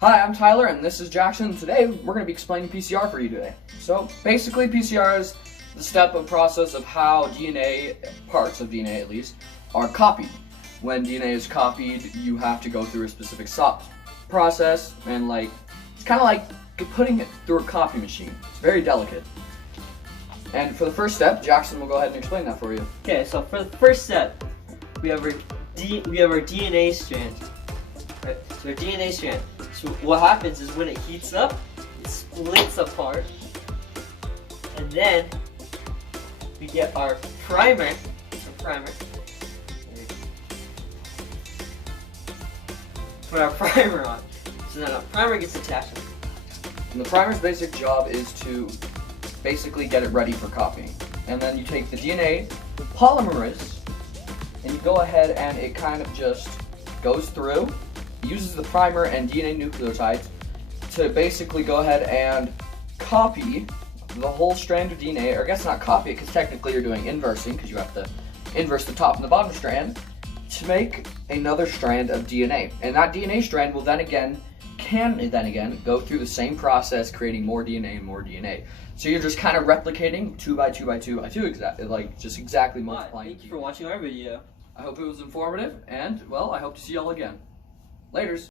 Hi, I'm Tyler, and this is Jackson. Today, we're going to be explaining PCR for you today. So, basically, PCR is the step of process of how DNA, parts of DNA at least, are copied. When DNA is copied, you have to go through a specific process, and it's kind of like putting it through a copy machine. It's very delicate. And for the first step, Jackson will go ahead and explain that for you. Okay, so for the first step, we have our DNA strand. Right? So our DNA strand. So what happens is when it heats up, it splits apart, and then we get our primer. Put our primer on. So then our primer gets attached. And the primer's basic job is to basically get it ready for copying. And then you take the DNA polymerase, and you go ahead and it kind of just goes through, uses the primer and DNA nucleotides to basically go ahead and copy the whole strand of DNA, or I guess not copy it because technically you're doing inversing because you have to inverse the top and the bottom strand to make another strand of DNA. And that DNA strand will then again go through the same process, creating more DNA and more DNA. So you're just kind of replicating 2 by 2 by 2 by 2, exactly multiplying. Thank you for watching our video. I hope it was informative, and well, I hope to see y'all again. Laters.